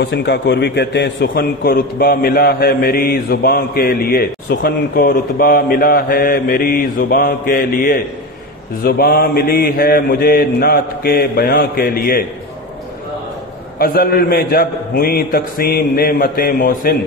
محسن کاکوروی کہتے ہیں سخن کو رتبہ ملا ہے میری زباں کے لیے، سخن کو رتبہ ملا ہے میری زباں کے لیے، زباں ملی ہے مجھے نعت کے بیاں کے لیے۔ ازل میں جب ہوئی تقسیم نعمتیں محسن،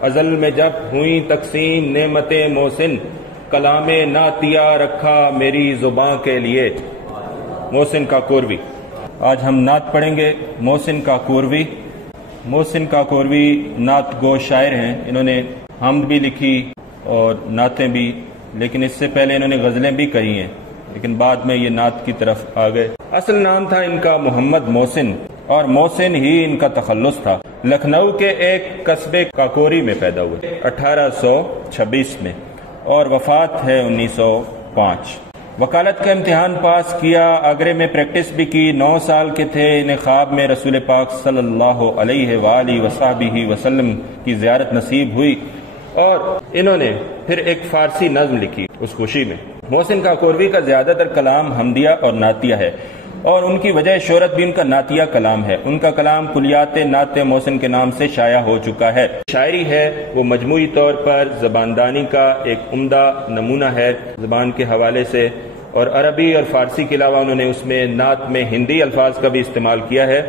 ازل میں جب ہوئی تقسیم نعمتیں محسن، کلام نعتیہ رکھا میری زباں کے لیے۔ محسن کاکوروی۔ آج ہم نعت پڑھیں گے محسن کاکوروی۔ محسن کاکوروی نعت گو شاعر ہیں، انہوں نے حمد بھی لکھی اور نعتیں بھی، لیکن اس سے پہلے انہوں نے غزلیں بھی کہی ہیں، لیکن بعد میں یہ نعت کی طرف آ گئے۔ اصل نام تھا ان کا محمد محسن، اور محسن ہی ان کا تخلص تھا۔ لکھنؤ کے ایک قصبے کاکوری میں پیدا ہوئے 1826 میں، اور وفات ہے 1905۔ وکالت کا امتحان پاس کیا، آگرے میں پریکٹس بھی کی۔ 9 سال کے تھے، انہیں خواب میں رسول پاک صلی اللہ علیہ وآلہ وصحبہ وسلم کی زیارت نصیب ہوئی، اور انہوں نے پھر ایک فارسی نظم لکھی اس خوشی میں۔ محسن کاکوروی کا زیادہ تر کلام حمدیہ اور نعتیہ ہے، اور ان کی وجہ شہرت بھی ان کا نعتیہ کلام ہے۔ ان کا کلام کلیات نعت محسن کے نام سے شائع ہو چکا ہے۔ شاعری ہے وہ مجموعی طور پر زباندانی کا ایک عمدہ نمونہ ہے زبان کے حوالے سے، اور عربی اور فارسی کے علاوہ انہوں نے اس میں نعت میں ہندی الفاظ کا بھی استعمال کیا ہے،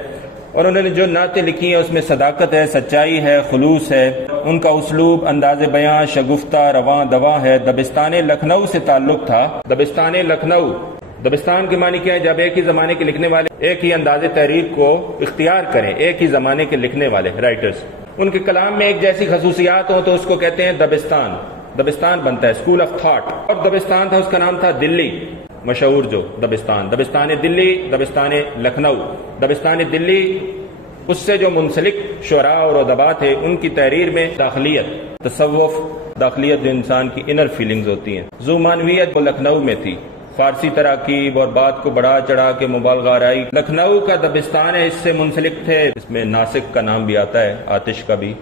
اور انہوں نے جو نعتیں لکھی ہیں اس میں صداقت ہے، سچائی ہے، خلوص ہے۔ ان کا اسلوب، انداز بیاں شگفتہ رواں دواں ہے۔ دبستان لکھنؤ سے تعلق تھا۔ دبستان لکھنؤ، دبستان کے معنی کیا ہے؟ جب ایک ہی زمانے کے لکھنے والے ایک ہی انداز تحریر کو اختیار کریں، ایک ہی زمانے کے لکھنے والے رائٹرز، ان کے کلام میں ایک جیسی خصوصیات ہوں تو اس کو کہتے ہیں دبستان۔ دبستان بنتا ہے اسکول آف تھاٹ، اور دبستان تھا، اس کا نام تھا دلی، مشہور جو دبستان، دبستان دلی، دبستان لکھنؤ۔ دبستان دلی، اس سے جو منسلک شعراء اور ادبا تھے، ان کی تحریر میں داخلیت، تصوف، داخلیت جو انسان کی انر فیلنگز ہوتی ہیں، ذو معنویت، وہ لکھنؤ میں تھی۔ فارسی تراکیب اور بات کو بڑھا چڑھا کے مبالغہ آرائی لکھنؤ کا دبستان ہے، اس سے منسلک تھے۔ اس میں ناسک کا نام بھی آتا ہے، آتش کا بھی،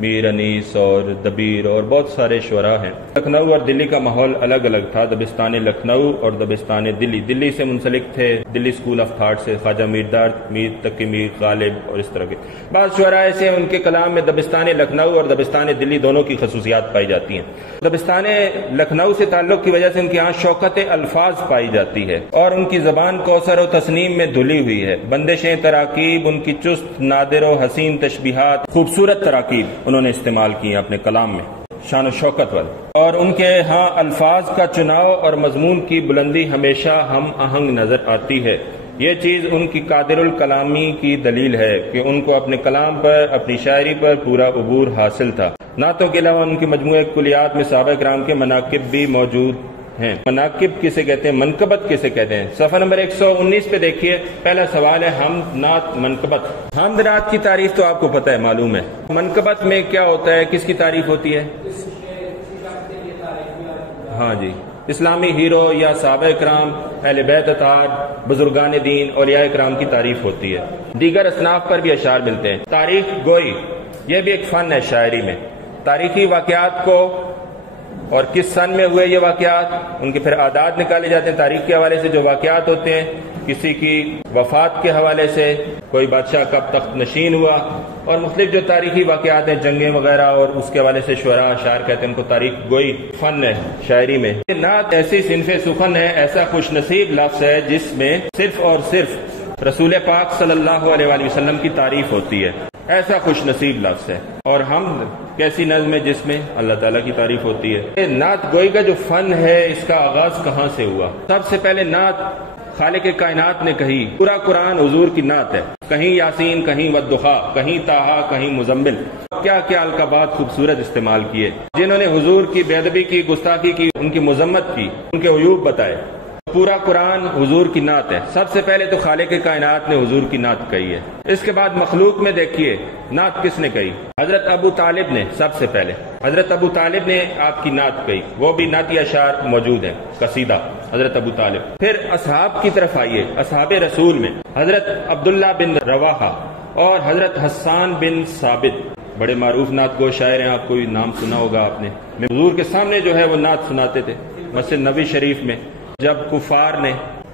میر انیس اور دبیر اور بہت سارے شعراء ہیں۔ لکھنؤ اور دلی کا ماحول الگ الگ تھا، دبستان لکھنؤ اور دبستان دلی۔ دلی سے منسلک تھے، دلی اسکول آف تھاٹ سے، خواجہ میر میر تقی میر غالب اور اس طرح کے بعض شعراء ایسے ہیں، ان کے کلام میں دبستان لکھنؤ اور دبستان دلی دونوں کی خصوصیات پائی جاتی ہیں۔ دبستان لکھنؤ سے تعلق کی وجہ سے ان کے یہاں شوکت الفاظ پائی جاتی ہے، اور ان کی زبان کوثر و تسنیم میں دھلی ہوئی ہے۔ بندشیں تراکیب ان کی چست، نادر و حسین تشبیہات، خوبصورت تراکیب انہوں نے استعمال کی ہیں اپنے کلام میں، شان و شوکت والے، اور ان کے ہاں الفاظ کا چناؤ اور مضمون کی بلندی ہمیشہ ہم آہنگ نظر آتی ہے۔ یہ چیز ان کی قادر الکلامی کی دلیل ہے کہ ان کو اپنے کلام پر، اپنی شاعری پر پورا عبور حاصل تھا۔ نعتوں کے علاوہ ان کے مجموعہ کلیات میں صحابہ کرام کے مناقب بھی موجود ہیں۔ مناقب کسے کہتے ہیں؟ منقبت کسے کہتے ہیں؟ صفحہ نمبر 119 پہ دیکھیے، پہلا سوال ہے حمد، نعت، منقبت۔ حمد نعت کی تعریف تو آپ کو پتہ ہے، معلوم ہے۔ منقبت میں کیا ہوتا ہے؟ کس کی تعریف ہوتی ہے؟ ہاں جی، اسلامی ہیرو یا صحابہ کرام، اہل بیت اطہار، بزرگان دین، اولیاء کرام کی تعریف ہوتی ہے۔ دیگر اصناف پر بھی اشعار ملتے ہیں۔ تاریخ گوئی، یہ بھی ایک فن ہے شاعری میں۔ تاریخی واقعات کو، اور کس سن میں ہوئے یہ واقعات، ان کے پھر اعداد نکالے جاتے ہیں۔ تاریخ کے حوالے سے جو واقعات ہوتے ہیں، کسی کی وفات کے حوالے سے، کوئی بادشاہ کب تخت نشین ہوا، اور مختلف جو تاریخی واقعات ہیں، جنگیں وغیرہ، اور اس کے حوالے سے شعراء اشعار کہتے ہیں ان کو تاریخ گوئی، فن ہے شاعری میں۔ نعت ایسی صنف سخن ہے، ایسا خوش نصیب لفظ ہے جس میں صرف اور صرف رسول پاک صلی اللہ علیہ وآلہ وسلم کی تعریف ہوتی ہے، ایسا خوش نصیب لفظ ہے۔ اور حمد کیسی نظم ہے جس میں اللہ تعالیٰ کی تعریف ہوتی ہے۔ نعت گوئی کا جو فن ہے، اس کا آغاز کہاں سے ہوا؟ سب سے پہلے نعت خالق کائنات نے کہی۔ پورا قرآن حضور کی نعت ہے، کہیں یاسین، کہیں والضحیٰ، کہیں طٰہٰ، کہیں مزمل۔ کیا کیا القابات خوبصورت استعمال کیے، جنہوں نے حضور کی بے ادبی کی، گستاخی کی، ان کی مذمت کی، ان کے عیوب بتائے۔ پورا قرآن حضور کی نعت ہے۔ سب سے پہلے تو خالق کائنات نے حضور کی نعت کہی ہے۔ اس کے بعد مخلوق میں دیکھیے نعت کس نے کہی؟ حضرت ابو طالب نے، سب سے پہلے حضرت ابو طالب نے آپ کی نعت کہی، وہ بھی نعتی اشعار موجود ہیں، قصیدہ حضرت ابو طالب۔ پھر اصحاب کی طرف آئیے، اصحاب رسول میں حضرت عبداللہ بن رواحہ اور حضرت حسان بن ثابت، بڑے معروف نعت گو شاعر ہیں، آپ کو نام سنا ہوگا آپ نے۔ حضور کے سامنے جو ہے وہ نعت سناتے تھے مسجد نبوی شریف میں، جب کفار نے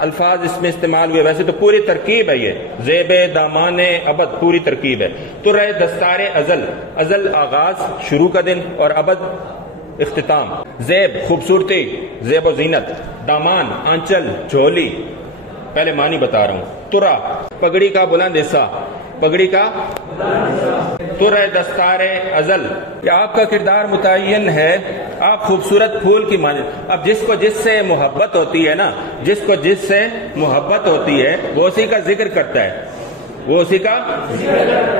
الفاظ اس میں استعمال ہوئے، ویسے تو پوری ترکیب ہے یہ، زیب دامان ابد پوری ترکیب ہے۔ ترہ دستار ازل، ازل آغاز شروع کا دن اور ابد اختتام۔ زیب خوبصورتی، زیب و زینت، دامان آنچل جھولی، پہلے معنی بتا رہا ہوں۔ ترا پگڑی کا بلند حصہ، پگڑی کا ترہ دستار ازل، آپ کا کردار متعین ہے، آپ خوبصورت پھول کی مانند۔ اب جس کو جس سے محبت ہوتی ہے نا، جس کو جس سے محبت ہوتی ہے وہ اسی کا ذکر کرتا ہے، وہ اسی کا۔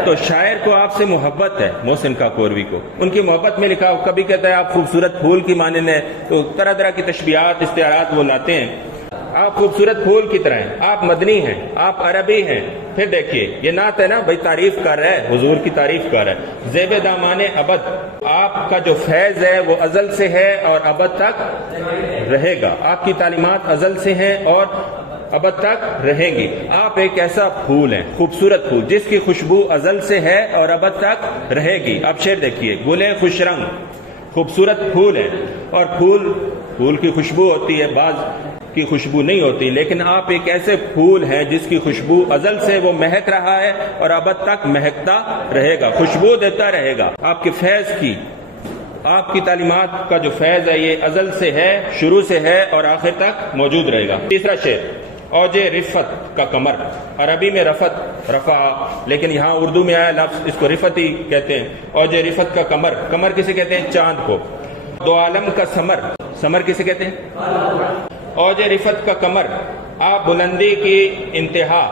تو شاعر کو آپ سے محبت ہے، محسن کاکوروی کو، ان کی محبت میں لکھا، کبھی کہتا ہے آپ خوبصورت پھول کی مانند ہے، تو طرح طرح کی تشبیہات استعارات وہ لاتے ہیں۔ آپ خوبصورت پھول کی طرح ہیں، آپ مدنی ہیں، آپ عربی ہیں۔ پھر دیکھیے یہ نعت ہے نا بھائی، تعریف کر رہا ہے، حضور کی تعریف کر رہا ہے۔ زیب دامان ابد، آپ کا جو فیض ہے وہ ازل سے ہے اور ابد تک رہے گا، آپ کی تعلیمات ازل سے ہیں اور ابد تک رہیں گی۔ آپ ایک ایسا پھول ہیں، خوبصورت پھول، جس کی خوشبو ازل سے ہے اور ابد تک رہے گی۔ اب شعر دیکھیے، گلیں خوش رنگ، خوبصورت پھول ہے، اور پھول کی خوشبو ہوتی ہے، بعض کی خوشبو نہیں ہوتی، لیکن آپ ایک ایسے پھول ہیں جس کی خوشبو ازل سے وہ مہک رہا ہے اور ابد تک مہکتا رہے گا، خوشبو دیتا رہے گا۔ آپ کے فیض کی، آپ کی تعلیمات کا جو فیض ہے یہ ازل سے ہے، شروع سے ہے اور آخر تک موجود رہے گا۔ تیسرا شعر، اوج رفت کا کمر، عربی میں رفت رفع، لیکن یہاں اردو میں آیا لفظ، اس کو رفت ہی کہتے ہیں۔ اوج رفت کا کمر، کمر کسے کہتے ہیں؟ چاند کو۔ دو عالم کا سمر، سمر کسے کہتے ہیں؟ اوج رفت کا کمر، آپ بلندی کی انتہا،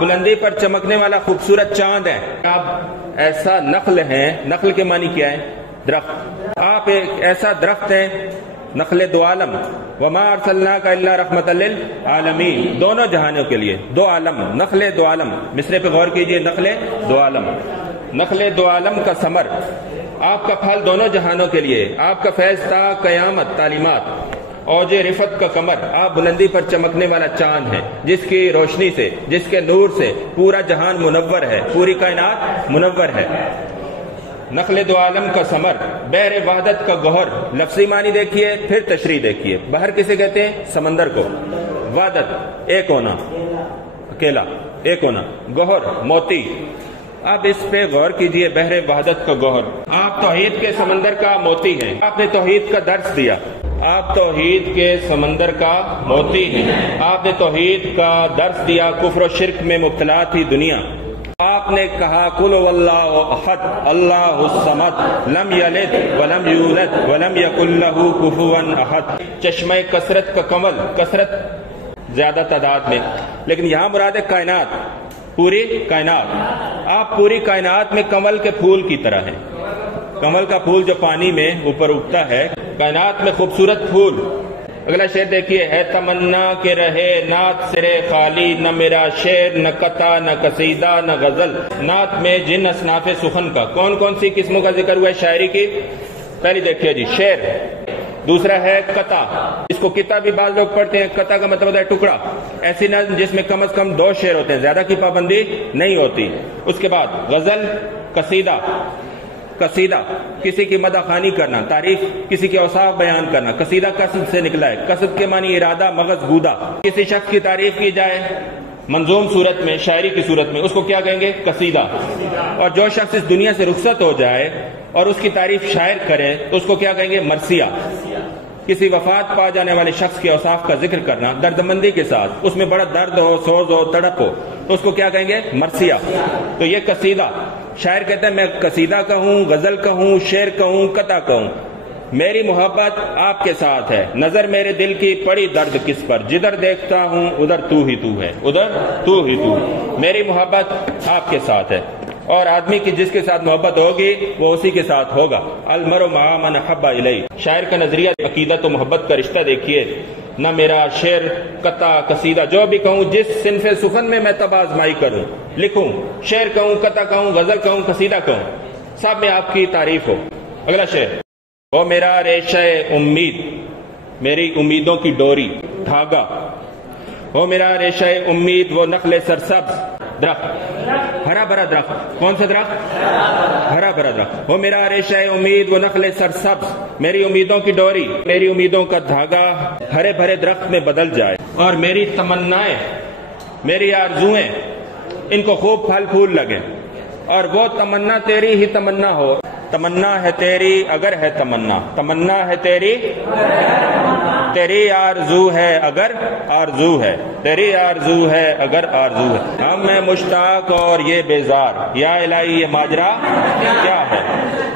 بلندی پر چمکنے والا خوبصورت چاند ہے، آپ ایسا نخل ہیں، نخل کے معنی کیا ہے؟ درخت، آپ ایک ایسا درخت ہیں، نخل دو عالم، وما ارسلناک الا رحمۃ للعالمین، دونوں جہانوں کے لیے، دو عالم، نخل دو عالم، مصرے پہ غور کیجئے، نخل دو عالم، نخل دو عالم کا ثمر، آپ کا پھل دونوں جہانوں کے لیے، آپ کا فیض تا قیامت، تعلیمات۔ اوج رفت کا کمر، آپ بلندی پر چمکنے والا چاند ہے، جس کی روشنی سے، جس کے نور سے پورا جہان منور ہے، پوری کائنات منور ہے۔ نخل دو عالم کا ثمر، بحر وحدت کا گوہر، لفظی معنی دیکھیے پھر تشریح دیکھیے۔ بحر کسے کہتے ہیں؟ سمندر کو۔ وحدت ایک ہونا، اکیلا ایک ہونا، گوہر موتی۔ آپ اس پہ غور کیجئے، بحر وحدت کا گوہر، آپ توحید کے سمندر کا موتی ہیں، آپ نے توحید کا درس دیا، آپ توحید کے سمندر کا موتی ہیں، آپ نے توحید کا درس دیا، کفر و شرک میں مبتلا تھی دنیا، آپ نے کہا قل هو اللہ احد اللہ الصمد لم یلد ولم یولد ولم یکن له کفوا احد۔ چشمہ کثرت کا کمل، کثرت زیادہ تعداد میں، لیکن یہاں مراد ہے کائنات، پوری کائنات، آپ پوری کائنات میں کمل کے پھول کی طرح ہیں، کمل کا پھول جو پانی میں اوپر اگتا ہے، کائنات میں خوبصورت پھول۔ اگلا شعر دیکھیے، ہے تمنا کہ رہے نعت سرے خالی، نہ میرا شعر نہ قطع نہ قصیدہ نہ غزل۔ نعت میں جن اصناف سخن کا، کون کون سی قسموں کا ذکر ہوا ہے شاعری کی؟ پہلی دیکھیے جی، شعر، دوسرا ہے قطع، اس کو قطع بھی بعض لوگ پڑھتے ہیں، قطع کا مطلب ہے ٹکڑا، ایسی نظم جس میں کم از کم 2 شعر ہوتے ہیں، زیادہ کی پابندی نہیں ہوتی۔ اس کے بعد غزل، قصیدہ، قصیدہ کسی کی مدح خوانی کرنا، تعریف، کسی کے اوصاف بیان کرنا، قصیدہ قصد سے نکلا ہے، قصد کے معنی ارادہ، مغز گودا، کسی شخص کی تعریف کی جائے منظوم صورت میں، شاعری کی صورت میں، اس کو کیا کہیں گے؟ قصیدہ۔ اور جو شخص اس دنیا سے رخصت ہو جائے اور اس کی تعریف شاعر کرے تو اس کو کیا کہیں گے؟ مرثیہ۔ کسی وفات پا جانے والے شخص کے اوصاف کا ذکر کرنا دردمندی کے ساتھ، اس میں بڑا درد ہو، سوز ہو، تڑپ ہو، تو اس کو کیا کہیں گے؟ مرثیہ۔ تو یہ قصیدہ، شاعر کہتا ہے میں قصیدہ کہوں، غزل کہوں، شعر کہوں، قطع کہوں، میری محبت آپ کے ساتھ ہے، نظر میرے دل کی پڑی درد کس پر، جدھر دیکھتا ہوں ادھر تو ہی تو ہے، ادھر تو ہی تو، میری محبت آپ کے ساتھ ہے، اور آدمی کی جس کے ساتھ محبت ہوگی وہ اسی کے ساتھ ہوگا۔ المرء مع من احب الیہ، شاعر کا نظریہ عقیدت و محبت کا رشتہ دیکھیے۔ نہ میرا شعر، قطع، قصیدہ، جو بھی کہوں، جس صنف سخن میں میں تب آزمائی کروں، لکھوں، شعر کہوں، قطع کہوں، غزل کہوں، قصیدہ کہوں، سب میں آپ کی تعریف ہو۔ اگلا شعر، وہ میرا ریشہ امید، میری امیدوں کی ڈوری، دھاگا، وہ میرا ریشہ امید، وہ نخل سرسبز، درخت، ہرا بھرا درخت. کون سا درخت؟ ہرا بھرا درخت. وہ میرا ریشہ امید، وہ نخل سرسبز، میری امیدوں کی ڈوری، میری امیدوں کا دھاگا ہرے بھرے درخت میں بدل جائے، اور میری تمنائیں، میری آرزویں، ان کو خوب پھل پھول لگے، اور وہ تمنا تیری ہی تمنا ہو. تمنا ہے تیری اگر ہے تمنا، تمنا ہے تیری، تیری آرزو ہے اگر آرزو ہے، تیری آرزو ہے اگر آرزو ہے. ہم میں مشتاق اور یہ بیزار، یا الہی یہ ماجرا کیا ہے.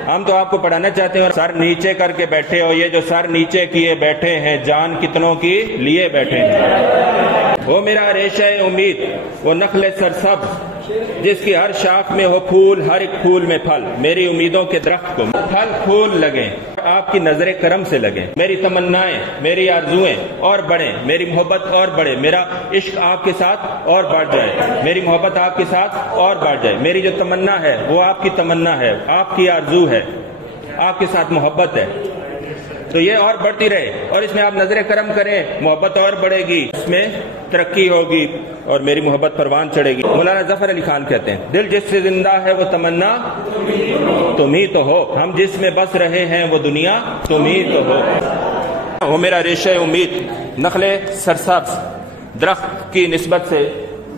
ہم تو آپ کو پڑھانا چاہتے ہیں اور سر نیچے کر کے بیٹھے ہو. یہ جو سر نیچے کیے بیٹھے ہیں جان کتنوں کی لیے بیٹھے ہیں. وہ میرا ریشہ امید، وہ نخل سرسبز جس کی ہر شاخ میں ہو پھول، ہر ایک پھول میں پھل. میری امیدوں کے درخت کو پھل پھول لگیں، آپ کی نظر کرم سے لگیں. میری تمنائیں، میری آرزویں اور بڑھیں، میری محبت اور بڑھے، میرا عشق آپ کے ساتھ اور بڑھ جائے، میری محبت آپ کے ساتھ اور بڑھ جائے. میری جو تمنا ہے وہ آپ کی تمنا ہے، آپ کی آرزو ہے، آپ کے ساتھ محبت ہے، تو یہ اور بڑھتی رہے. اور اس میں آپ نظر کرم کریں، محبت اور بڑھے گی، اس میں ترقی ہوگی اور میری محبت پروان چڑھے گی. مولانا ظفر علی خان کہتے ہیں دل جس سے زندہ ہے وہ تمنا تم ہی تو ہو، ہم جس میں بس رہے ہیں وہ دنیا تم ہی تو ہو. وہ میرا ریشہ امید، نخل سرسبز درخت کی نسبت سے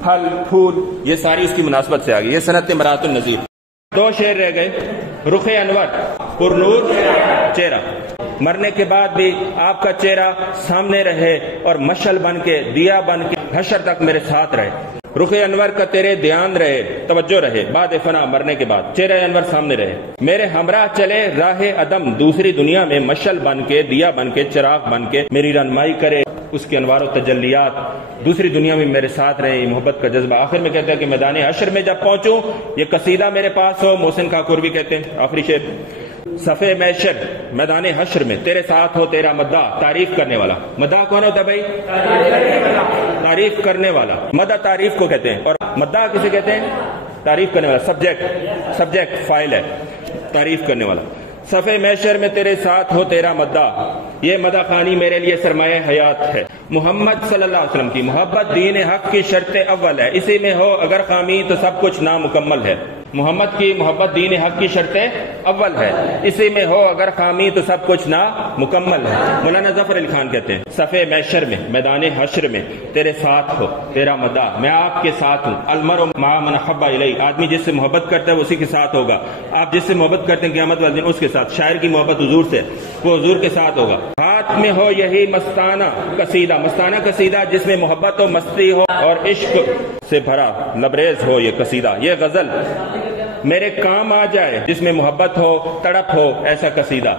پھل پھول، یہ ساری اس کی مناسبت سے آ گئی. یہ صنعت مرات النظیر. 2 شعر رہ گئے. رخ انور پر نور چہرہ، مرنے کے بعد بھی آپ کا چہرہ سامنے رہے اور مشعل بن کے، دیا بن کے حشر تک میرے ساتھ رہے. رخ انور کا تیرے دھیان رہے، توجہ رہے، بعد فنا مرنے کے بعد چہرہ انور سامنے رہے. میرے ہمراہ چلے راہ عدم، دوسری دنیا میں مشعل بن کے، دیا بن کے، چراغ بن کے میری رہنمائی کرے. اس کے انوار و تجلیات دوسری دنیا میں میرے ساتھ رہے. محبت کا جذبہ. آخر میں کہتے ہیں کہ میدان حشر میں جب پہنچوں یہ قصیدہ میرے پاس ہو. محسن کاکور بھی کہتے ہیں آخری شعر، صفے محشر میدان حشر میں تیرے ساتھ ہو تیرا مداح، تعریف کرنے والا. مداح کون ہوتا ہے بھائی؟ تعریف کرنے والا. مدح تعریف کو کہتے ہیں، اور مداح کسے کہتے ہیں؟ تعریف کرنے والا. سبجیکٹ فائل ہے، تعریف کرنے والا. صفے محشر میں تیرے ساتھ ہو تیرا مداح، یہ مدح خوانی میرے لیے سرمایہ حیات ہے. محمد صلی اللہ علیہ وسلم کی محبت دین حق کی شرط اول ہے، اسی میں ہو اگر خامی تو سب کچھ نامکمل ہے. محمد کی محبت دین حق کی شرط اول ہے، اسی میں ہو اگر خامی تو سب کچھ نامکمل ہے. مولانا ظفر علی خان کہتے ہیں صفے محشر میں میدان حشر میں تیرے ساتھ ہو تیرا مداح، میں آپ کے ساتھ ہوں. المرء مع من احب الیہ، آدمی جس سے محبت کرتا ہے وہ اسی کے ساتھ ہوگا. آپ جس سے محبت کرتے ہیں قیامت والے دن اس کے ساتھ. شاعر کی محبت حضور سے، وہ حضور کے ساتھ ہوگا. ہاتھ میں ہو یہی مستانہ قصیدہ، مستانہ قصیدہ جس میں محبت و مستی ہو اور عشق سے بھرا لبریز ہو یہ قصیدہ. یہ غزل میرے کام آ جائے جس میں محبت ہو، تڑپ ہو، ایسا قصیدہ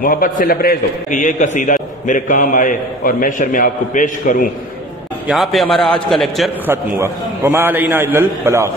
محبت سے لبریز ہو کہ یہ قصیدہ میرے کام آئے اور محشر میں آپ کو پیش کروں. یہاں پہ ہمارا آج کا لیکچر ختم ہوا. وما علینا الا البلاغ.